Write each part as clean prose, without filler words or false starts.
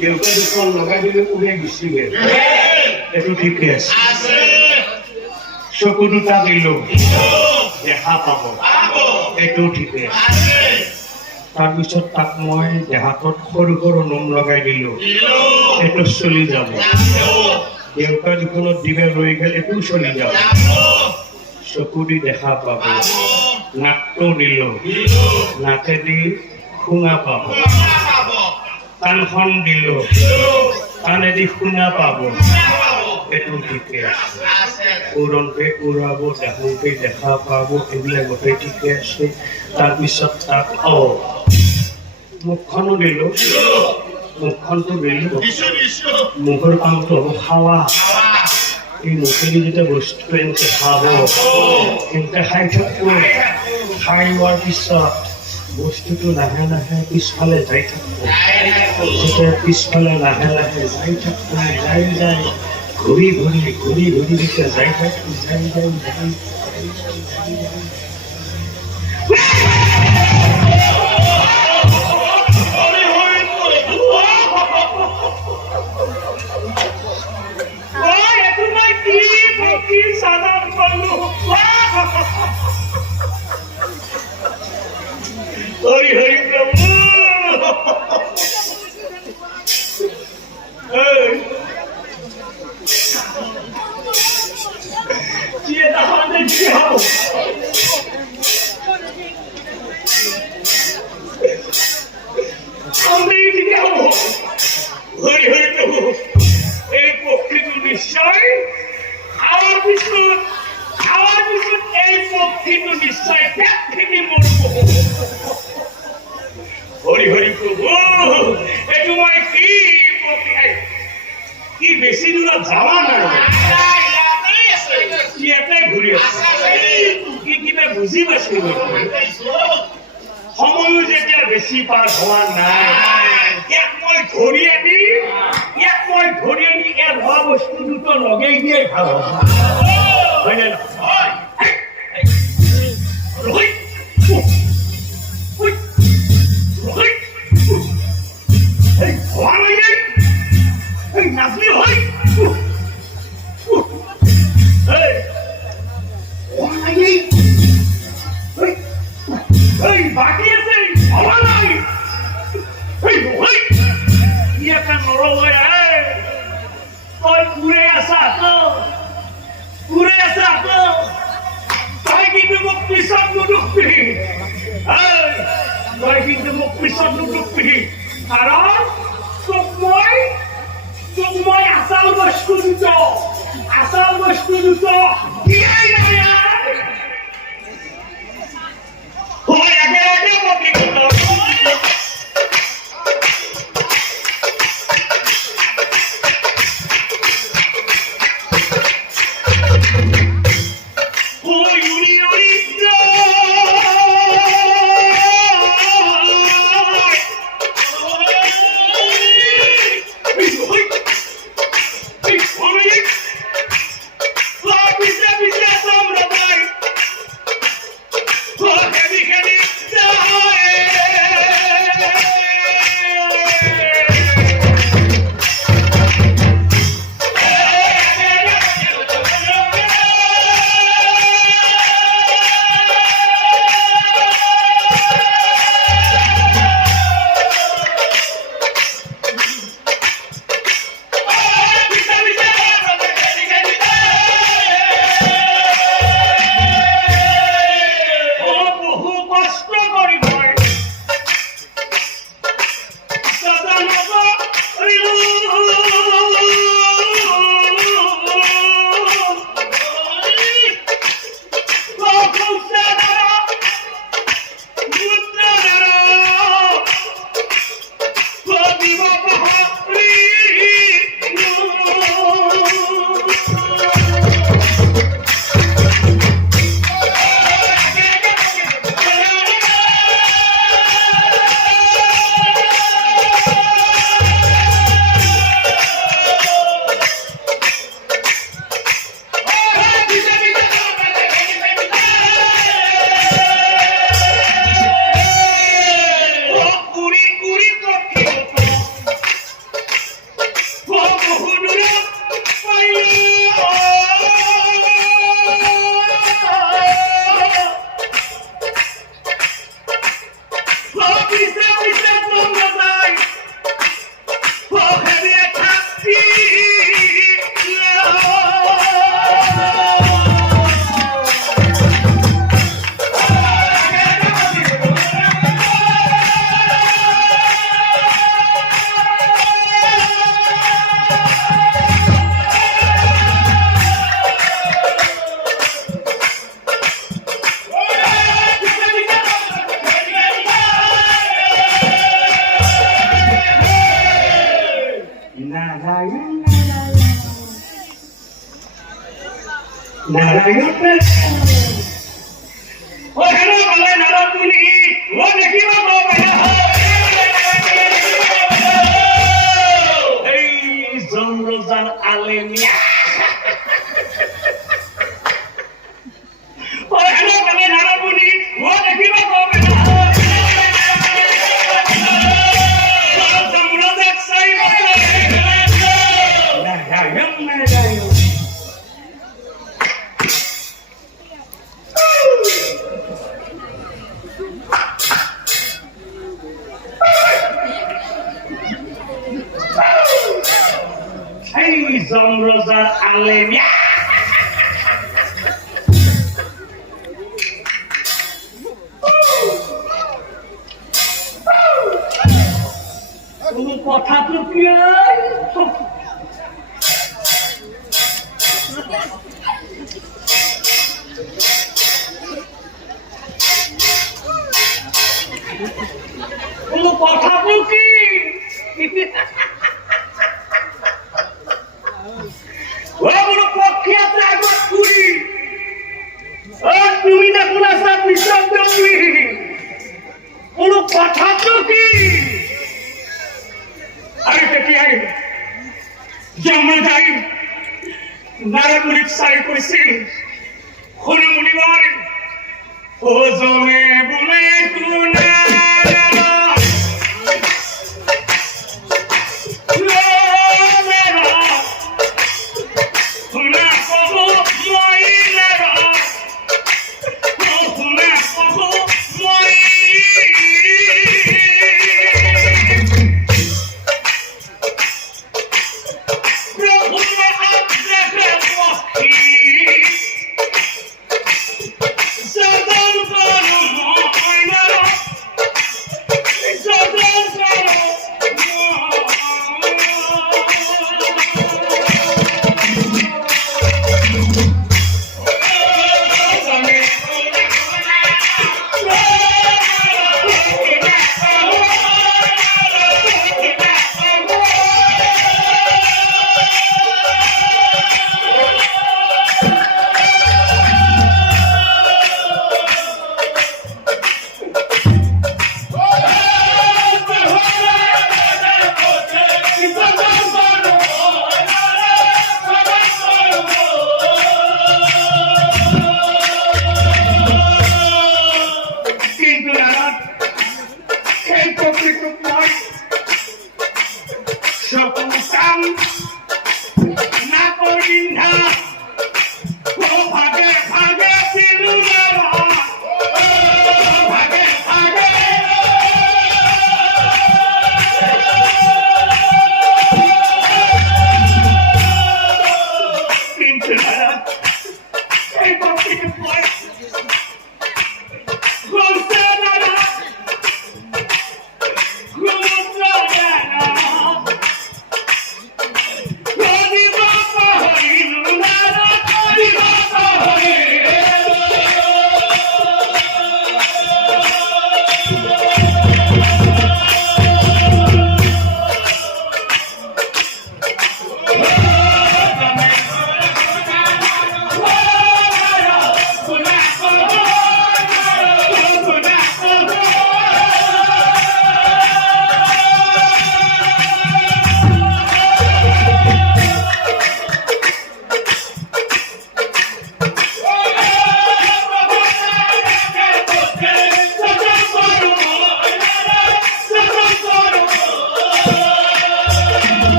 দেউতা দুখন লগাই দিলে কোনে গুচি গ'ল এইটো ঠিকে আছে চকু দুটা দিলো দেখা পাব এইটো ঠিকে আছে তাৰপিছত তাক মই দেহাতত সৰু সৰু নোম লগাই দিলো এইটো চলি যাব দেউতা দুখনত দিলে ৰৈ গ'ল এইটো চলি যাব চকু দি দেখা পাব নাকটো দিলো নাকেদি শুনা পাব কাণখন দিলো কাণেদি শুনা পাব এইটো ঠিকে আছে উৰণতে উৰাব দেখোঁতে দেখা পাব এইবিলাক গোটেই ঠিকে আছে তাৰপিছত তাক মুখখনো দিলো মুখখনটো দিলো মুখৰ কামটো হ'ব খাৱা এই মুখেদি যেতিয়া বস্তু এনেকৈ খাব এনেকৈ খাই থাকিব খাই লোৱাৰ পিছত বস্তুটো লাহে লাহে পিছফালে যাই থাকিব যেতিয়া পিছফালে লাহে লাহে যাই থাকিব যাই ঘূৰি ঘূৰি যেতিয়া যাই থাকিব যাই হরি হরি প্রভু হরি হরি প্রভু এই পক্ষীটো নিশ্চয় খাওয়ার পিছত এই পক্ষীটো নিশ্চয় দেখি মরব হরি হরি প্রভু এইটো মই কি বেছি দূৰত যাবা নাই ইয়াতে ঘূৰি আছে কি কিবা বুজি পাইছো সময়ো যেতিয়া বেছি পাৰ হোৱা নাই ইয়াক মই ধৰি আনি ইয়াক হোৱা বস্তু দুটো লগাই দিয়াই ভাল হ'ব হয়নে নহয় বাকি আছে হওয়া নাই ইয়াতে নৰলে তই ঘূৰে আছা তই কিন্তু মোক পিছত নুদুখবি কাৰণ তোক মই আচল বস্তু দুটো দিয়াই নাই নারায়ণ নারায়ণ ওখানে বলে নারদমুনি ও দেখিব এই জমরজান আলেমিয়া ওখানে বলে নারদমুনি ও দেখিব জমরজান সাই নারায়ণ নারায়ণ Zamrozar Alemia. কোনো কথা তো কি কোনো কথা তো কি ওগুলো পক্ষে আছে একবার পুরি আর তুমি না কোন সাপ নিঃশব্দ তুমি কোনো কথা তো কি আরে কি আই জন্ম যাই নারায়ণ সাই কইছি হরি মুনিবার ও জমে বলে তুনা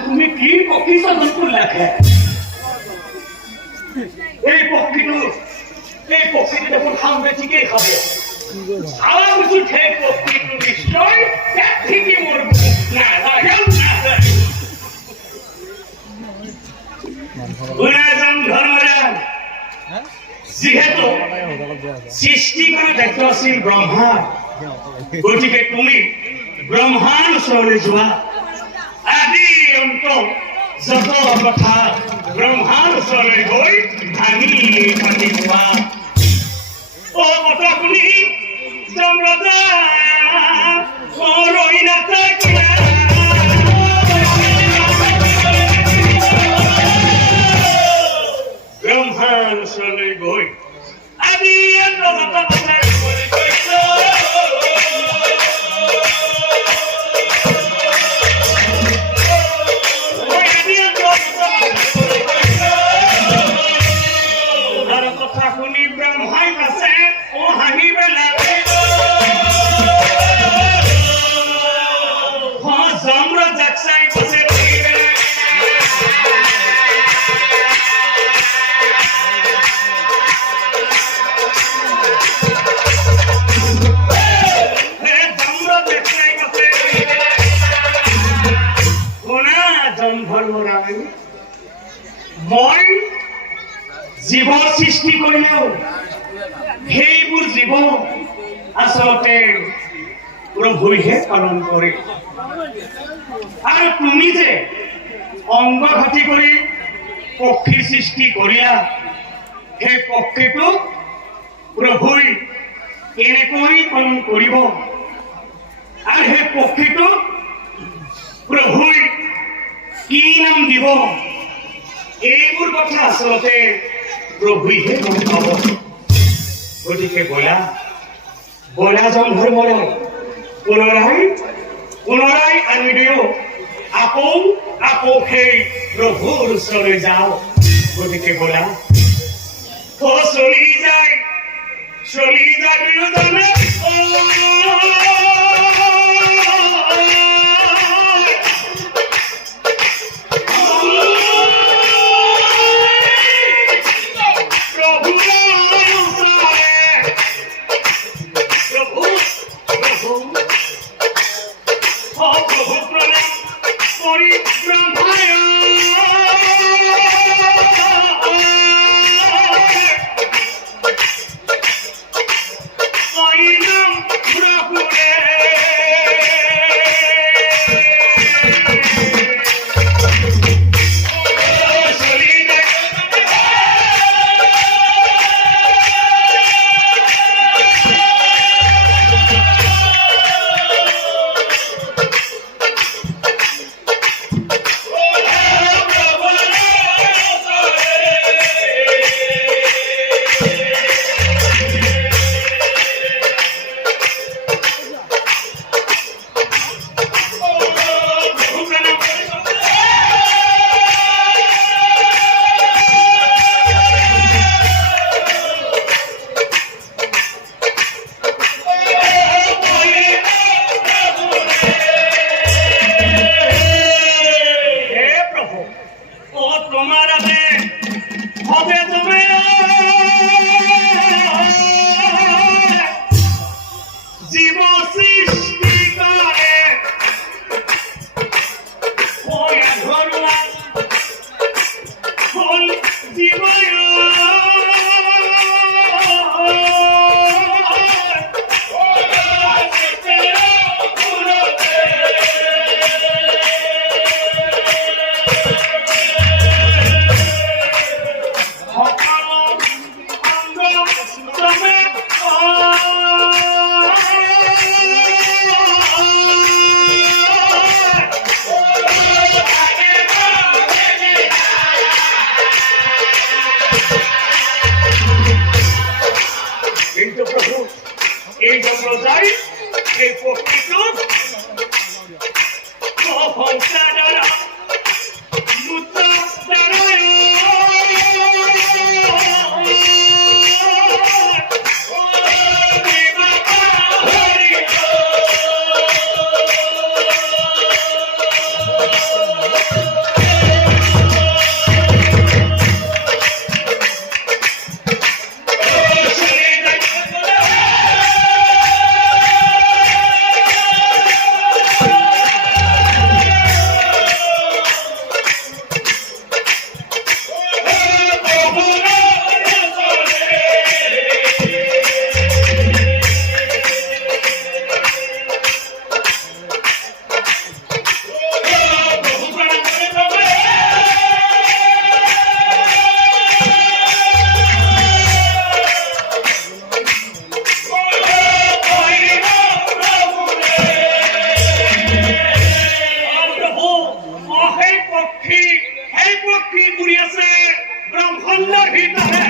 তুমি কি পক্ষী সাধন করলে এই পক্ষীটি যখন খাবে ঠিকই খাবো আর কিছু খেয়ে পক্ষী নিশ্চয় ঠিকই মরবো ধর্মরাজ যিহেতু সৃষ্টি করে দায়িত্ব আছিল ব্ৰহ্মাৰ গতিকে তুমি ব্ৰহ্মাৰ ওচৰলৈ যোৱা আদি অন্ত যত কথা ব্ৰহ্মাৰ ওচৰলৈ গৈ ভাঙি পাতি কোৱা অ কতগুনি যমৰাজা ৰৈ নাথাকিলা ব্ৰহ্মাৰ ওচৰলৈ গৈ আজি কথা শুনি ব্ৰহ্মাই আছে অ হাঁহি পেলাই যমৰাজাক চাই কৈছে মই জীৱ সৃষ্টি কৰিলেও সেইবোৰ জীৱ আচলতে প্ৰভুইহে পালন কৰে আৰু তুমি যে অংগঘাটি কৰি পক্ষী সৃষ্টি কৰিলা সেই পক্ষীটো প্ৰভুই কেনেকৈ পালন কৰিব আৰু সেই পক্ষীটো প্ৰভুই কি নাম দিব এইবোৰ কথা আচলতে প্ৰভুইহে গম পাব গতিকে বলা জংঘৰ পুনৰাই আনি দিওঁ আকৌ সেই প্ৰভুৰ ওচৰলৈ যাওঁ গতিকে বলা চলি যায় দুয়োজনে ভিতরে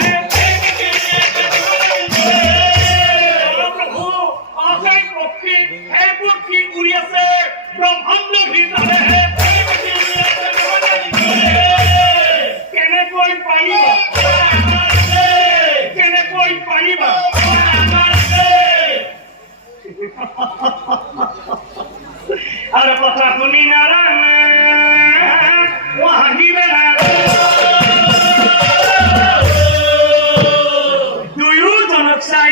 প্রভু অজয় পক্ষী হে পক্ষী উড়ি আছে ব্ৰহ্মাণ্ড ভিতরে কেনেকৈ পাৰিবা কেনেকৈ পাৰিবা আৰু কথা শুনি নাৰায়ণ আহিবে না দুয়োজনক চাই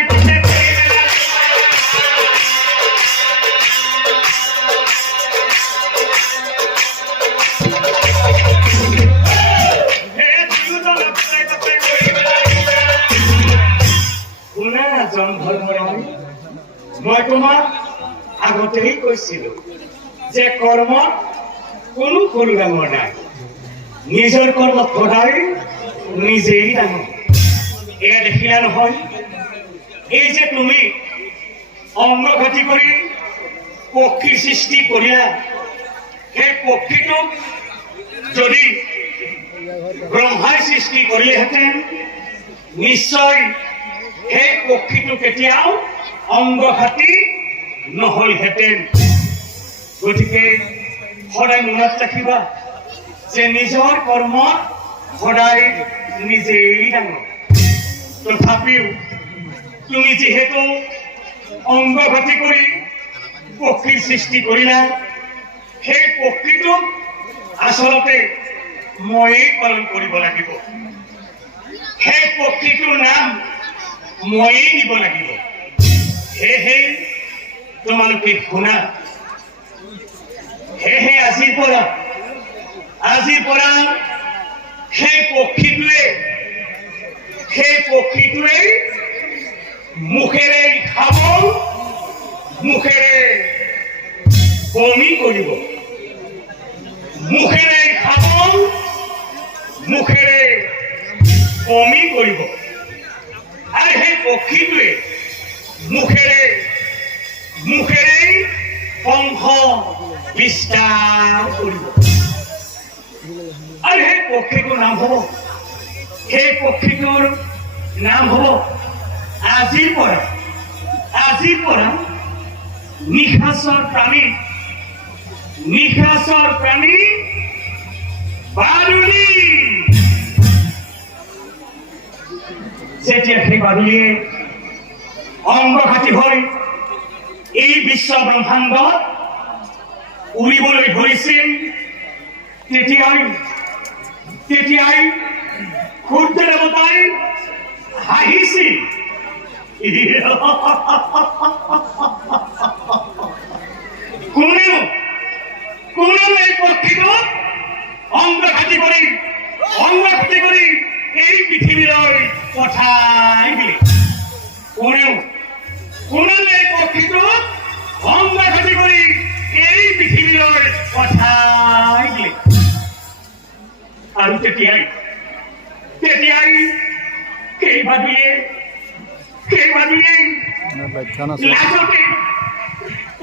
মই তোমাক আগতেই কৈছিলো যে কৰ্মত কোনো সৰু ডাঙৰ নাই নিজৰ কৰ্মত সদায় নিজেই ডাঙৰ এয়া দেখিলা নহয় এই যে তুমি অংগঘাতী কৰি পক্ষীৰ সৃষ্টি কৰিলা সেই পক্ষীটোক যদি ব্ৰহ্মাই সৃষ্টি কৰিলেহেঁতেন নিশ্চয় সেই পক্ষীটো কেতিয়াও অংগঘাতী নহলহেঁতেন গতিকে সদায় মনত ৰাখিবা যে নিজৰ কৰ্মত সদায় নিজেই ডাঙৰ তথাপিও তুমি যিহেতু অংগঘাতী কৰি পক্ষীৰ সৃষ্টি কৰিলা সেই পক্ষীটোক আচলতে ময়েই পালন কৰিব লাগিব সেই পক্ষীটোৰ নাম ময়েই দিব লাগিব সেয়েহে তোমালোকে শুনা সেয়েহে আজিৰ পৰা সেই পক্ষীটোৱে মুখেৰে খাব মুখেৰে বমি কৰিব মুখেৰে খাব মুখেৰে বমি কৰিব আৰু সেই পক্ষীটোৱে মুখেৰে বংশ বিস্তাৰ কৰিব আৰু সেই পক্ষীটোৰ নাম হ'ব আজিৰ পৰা নিশাচৰ প্ৰাণী বাদুলি যেতিয়া সেই বাদুলিয়ে অংগঘাতী হৈ এই বিশ্ব ব্ৰহ্মাণ্ডত উৰিবলৈ ধৰিছিল তেতিয়াই সূৰ্য দেৱতাই হাঁহিছিল কোনেও এই পক্ষীটোক অংগঘাতী কৰি এই পৃথিৱীলৈ পঠাই দিলে কোনেও এই পক্ষীটোক অংগঘাতী কৰি এই পৃথিৱীলৈ পঠাই দিলে আৰু তেতিয়াই সেই বাদুলিয়ে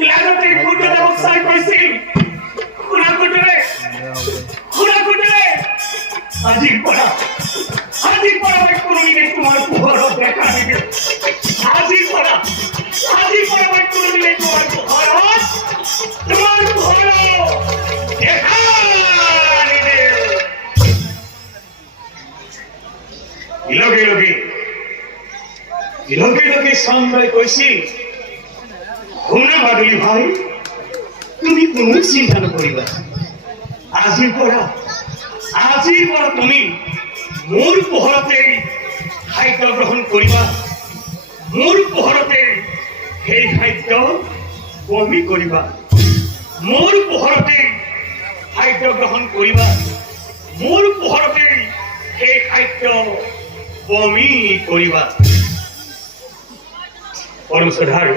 লাজতে সূৰ্যদেৱক চাই কৈছিল আজিৰ পৰা মই কোনোদিনে তোমাৰ পোহৰত দেখা নিদিওঁ আজিৰ পৰা মই কোনোদিনে তোমাৰ পোহৰত দেখা নিদিওঁ লগে চন্দ্ৰই কৈছিল শুনা বাদুলি ভাই তুমি কোনো চিন্তা নকৰিবা আজিৰ পৰা তুমি মোৰ পোহৰতে খাদ্য গ্ৰহণ কৰিবা মোৰ পোহৰতে সেই খাদ্য বমি কৰিবা মোৰ পোহৰতে খাদ্য গ্ৰহণ কৰিবা মোৰ পোহৰতে সেই খাদ্য বমি কৰিবা পৰম শ্ৰদ্ধাৰ